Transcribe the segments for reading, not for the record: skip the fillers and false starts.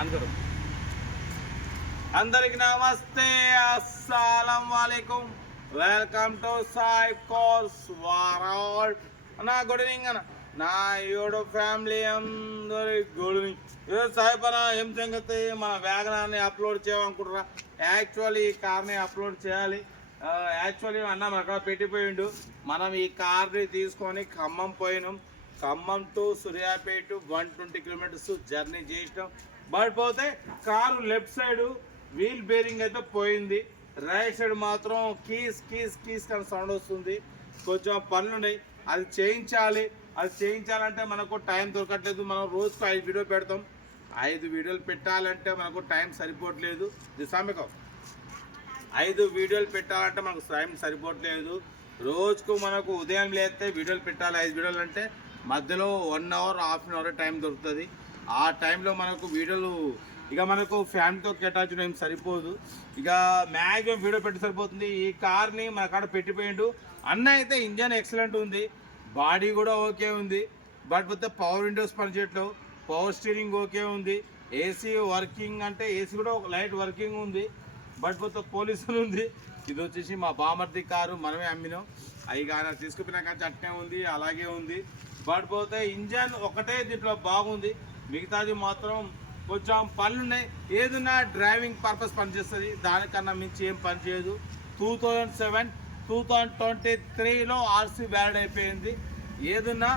అందరూ అందరికి నమస్తే, అస్సలం వాలేకుం. Welcome to Sai cars world. అన్న గుడ్ ఈవినింగ్ అన్న. నా యూట్యూబ్ ఫ్యామిలీ అందరి గుడ్ ఈవినింగ్. ఏ సాయి పన ఏం సంగతి? మన వ్యాగనాన్ని అప్లోడ్ చేయమనుకుంటారా? యాక్చువల్లీ ఈ కార్ని అప్లోడ్ చేయాలి. యాక్చువల్లీ అన్న మన అక్కడ పెట్టిపోయిండు. మనం ఈ కార్ని తీసుకొని ఖమ్మం పోయినాం. Khammam to Suryapet 120 kilometres journey చేసినాం. బట్ పోతే car left side wheel bearing అయితే పోయింది. రైట్ సైడ్ మాత్రం కీస్ కీస్ కీస్ అని సౌండ్ వస్తుంది. కొంచెం పనులు ఉన్నాయి, అది చేయించాలి. అది చేయించాలంటే మనకు టైం దొరకట్లేదు. మనం రోజుకు 5 వీడియో పెడతాం. 5 వీడియోలు పెట్టాలంటే మనకు టైం సరిపోవట్లేదు. దిశామికం 5 వీడియోలు పెట్టాలంటే మనకు టైం సరిపోవట్లేదు. రోజుకు మనకు ఉదయం లేస్తే వీడియోలు పెట్టాలి. 5 వీడియోలు అంటే మధ్యలో 1 hour half an hour time దొరుకుతుంది. ఆ టైంలో మనకు వీడియోలు ఇక మనకు ఫ్యామిలీతో కేటాయించడం ఏం సరిపోదు. ఇక మ్యాక్సిమం వీడియో పెట్టి సరిపోతుంది. ఈ కార్ని మన కాడ పెట్టిపోయిండు. అన్న అయితే ఇంజన్ ఎక్సలెంట్ ఉంది, బాడీ కూడా ఓకే ఉంది. బట్ పోతే పవర్ విండోస్ పనిచేయట్లేవు. పవర్ స్టీరింగ్ ఓకే ఉంది. ఏసీ వర్కింగ్ అంటే ఏసీ కూడా లైట్ వర్కింగ్ ఉంది. బట్ పోతే పోలీసులు ఉంది. ఇది వచ్చేసి మా బామర్ది కారు, మనమే అమ్మినాం. అవి కానీ తీసుకుపోయినా కానీ అట్నే ఉంది, అలాగే ఉంది. బట్ పోతే ఇంజన్ ఒకటే దీంట్లో బాగుంది, మిగతాది మాత్రం కొంచెం పనులు ఉన్నాయి. ఏదైనా డ్రైవింగ్ పర్పస్ పనిచేస్తుంది, దానికన్నా మించి ఏం పనిచేయదు. 2023లో ఆర్సీ వ్యాలిడ్ అయిపోయింది. ఏదైనా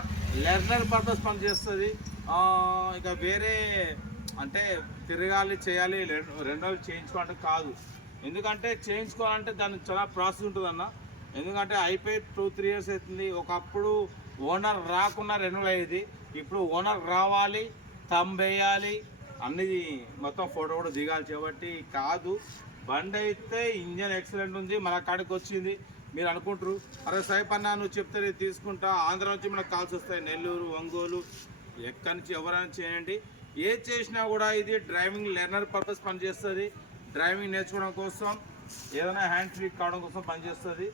లెర్నర్ పర్పస్ పనిచేస్తుంది. ఇక వేరే అంటే తిరగాలి చేయాలి 2 రోజులు చేయించుకోవడం కాదు. ఎందుకంటే చేయించుకోవాలంటే దానికి చాలా ప్రాసెస్ ఉంటుందన్న. ఎందుకంటే అయిపోయి 2-3 ఇయర్స్ అవుతుంది. ఒకప్పుడు ఓనర్ రాకుండా 2 రోజులు అయ్యేది. ఇప్పుడు ఓనర్ రావాలి, వేయాలి, అన్ని మొత్తం ఫోటో కూడా దిగాలి. కాబట్టి కాదు, బండి అయితే ఇంజన్ ఎక్సలెంట్ ఉంది. మన కాడికి వచ్చింది. మీరు అనుకుంటారు అరే సాయిపన్నా నువ్వు చెప్తే నేను తీసుకుంటా. ఆంధ్ర నుంచి మనకు కాల్స్ వస్తాయి, నెల్లూరు, ఒంగోలు, ఎక్కడి నుంచి ఎవరైనా చేయండి. ఏది చేసినా కూడా ఇది డ్రైవింగ్ లెర్నర్ పర్పస్ పనిచేస్తుంది. డ్రైవింగ్ నేర్చుకోవడం కోసం, ఏదైనా హ్యాండ్ ఫ్రీ కావడం కోసం పనిచేస్తుంది.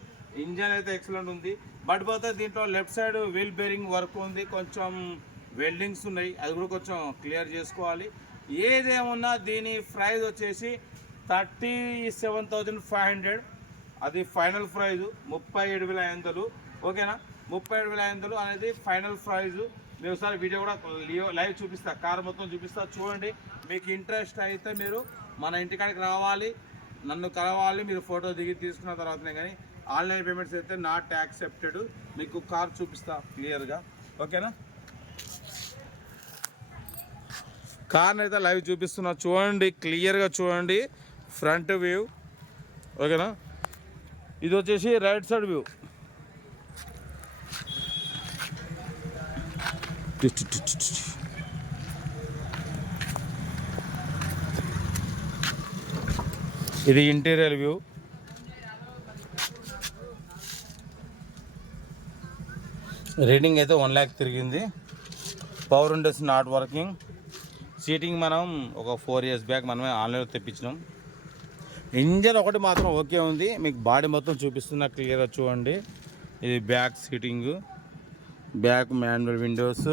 ఇంజన్ అయితే ఎక్సలెంట్ ఉంది. బట్ పోతే దీంట్లో left side wheel bearing work ఉంది, కొంచెం వెల్డింగ్స్ ఉన్నాయి, అది కూడా కొంచెం క్లియర్ చేసుకోవాలి. ఏదేమున్నా దీని ప్రైజ్ వచ్చేసి 37,500. అది ఫైనల్ ప్రైజు 37,500. ఓకేనా? 37,500 అనేది ఫైనల్ ప్రైజు. మీరు ఒకసారి వీడియో కూడా లైవ్ చూపిస్తా, కార్ మొత్తం చూపిస్తా, చూడండి. మీకు ఇంట్రెస్ట్ అయితే మీరు మన ఇంటికాడికి రావాలి, నన్ను కలవాలి. మీరు ఫోటో దిగి తీసుకున్న తర్వాతనే కానీ ఆన్లైన్ పేమెంట్స్ అయితే నాట్ యాక్సెప్టెడ్. మీకు కార్ చూపిస్తా క్లియర్గా. ఓకేనా? కార్ని అయితే లైవ్ చూపిస్తున్నా, చూడండి, క్లియర్గా చూడండి. Front view. ఓకేనా? ఇది వచ్చేసి రైట్ సైడ్ వ్యూ. ఇది ఇంటీరియర్ వ్యూ. రీడింగ్ అయితే 1 lakh తిరిగింది. Power Windows not working. Seating మనం ఒక 4 years బ్యాక్ మనమే ఆన్లైన్లో తెప్పించినాం. ఇంజన్ ఒకటి మాత్రం ఓకే ఉంది. మీకు బాడీ మొత్తం చూపిస్తున్నా, క్లియర్గా చూడండి. ఇది back seating, back manual Windows.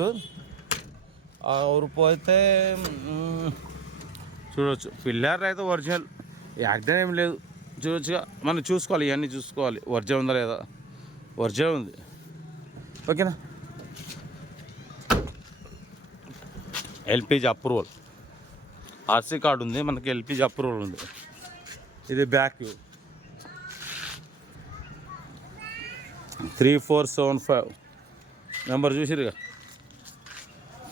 పోతే చూడవచ్చు. పిల్లర్ అయితే ఒరిజినల్, యాక్సిడెంట్ ఏం లేదు. చూడొచ్చుగా, మనం చూసుకోవాలి, ఇవన్నీ చూసుకోవాలి. ఒరిజినల్ ఉందా లేదా? ఒరిజినల్ ఉంది. ఓకేనా? ఎల్పిజి అప్రూవల్, ఆర్సీ కార్డు ఉంది మనకి, ఎల్పిజి అప్రూవల్ ఉంది. ఇది బ్యాక్ 3475 నెంబర్ చూసిరుగా,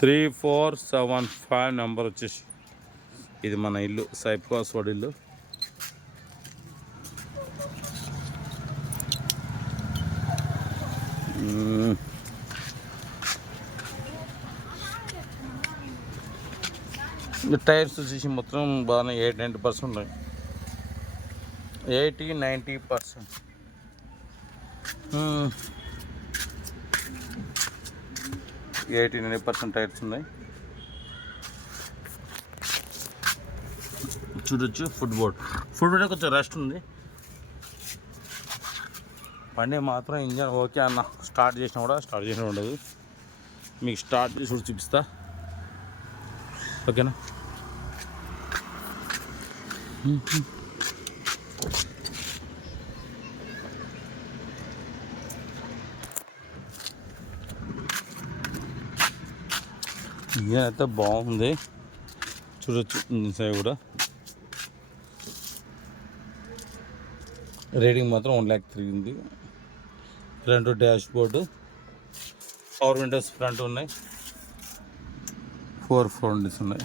3475 నెంబర్ వచ్చేసి. ఇది మన ఇల్లు, సైప్కాస్ వాడి ఇల్లు. టైర్స్ వచ్చేసి మొత్తం బాగానే 80-90% ఉన్నాయి. 80-90%. 80-90% టైర్స్ ఉన్నాయి. చూడొచ్చు. ఫుట్ బోర్డ్ కొంచెం రెస్ట్ ఉంది. బండి మాత్రం ఇంజన్ ఓకే అన్న. స్టార్ట్ చేసినా కూడా స్టార్ట్ చేసినా ఉండదు. మీకు స్టార్ట్ చేసి చూపిస్తా. ఓకేనా? ఇంజన్ అయితే బాగుంది, చూడొచ్చు ఇంజన్ సైడ్ కూడా. రేటింగ్ మాత్రం 1,03,000 ఉంది. Front dash board, power Windows front ఉన్నాయి, 4 విండోస్ ఉన్నాయి.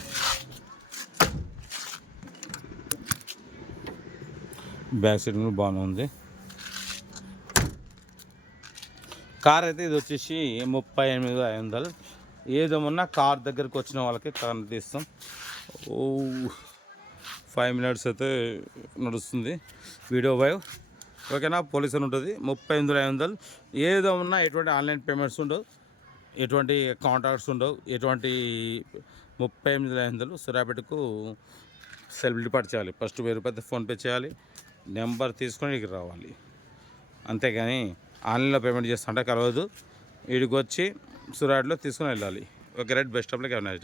బ్యాక్ సైడ్ కూడా బాగానే ఉంది. కార్ అయితే ఇది వచ్చేసి 38,500. ఏదేమన్నా కార్ దగ్గరికి వచ్చిన వాళ్ళకి కార్ తీస్తాం. 5 minutes అయితే నడుస్తుంది వీడియో వైవ్, ఓకేనా. పోలీస్ అని ఉంటుంది. 38,500. ఏదో ఉన్నా ఎటువంటి ఆన్లైన్ పేమెంట్స్ ఉండవు, ఎటువంటి కాంటాక్ట్స్ ఉండవు, ఎటువంటి 38,500. సూర్యాపేటకు సెల్ఫ్ డిపార్ట్ చేయాలి. ఫస్ట్ 1000 రూపాయలు ఫోన్పే చేయాలి, నెంబర్ తీసుకొని ఇక్కడికి రావాలి. అంతేగాని ఆన్లైన్లో పేమెంట్ చేస్తుంటే కలవదు. వీడికి వచ్చి సూర్యాపేటలో తీసుకొని వెళ్ళాలి. Okay right, best of luck.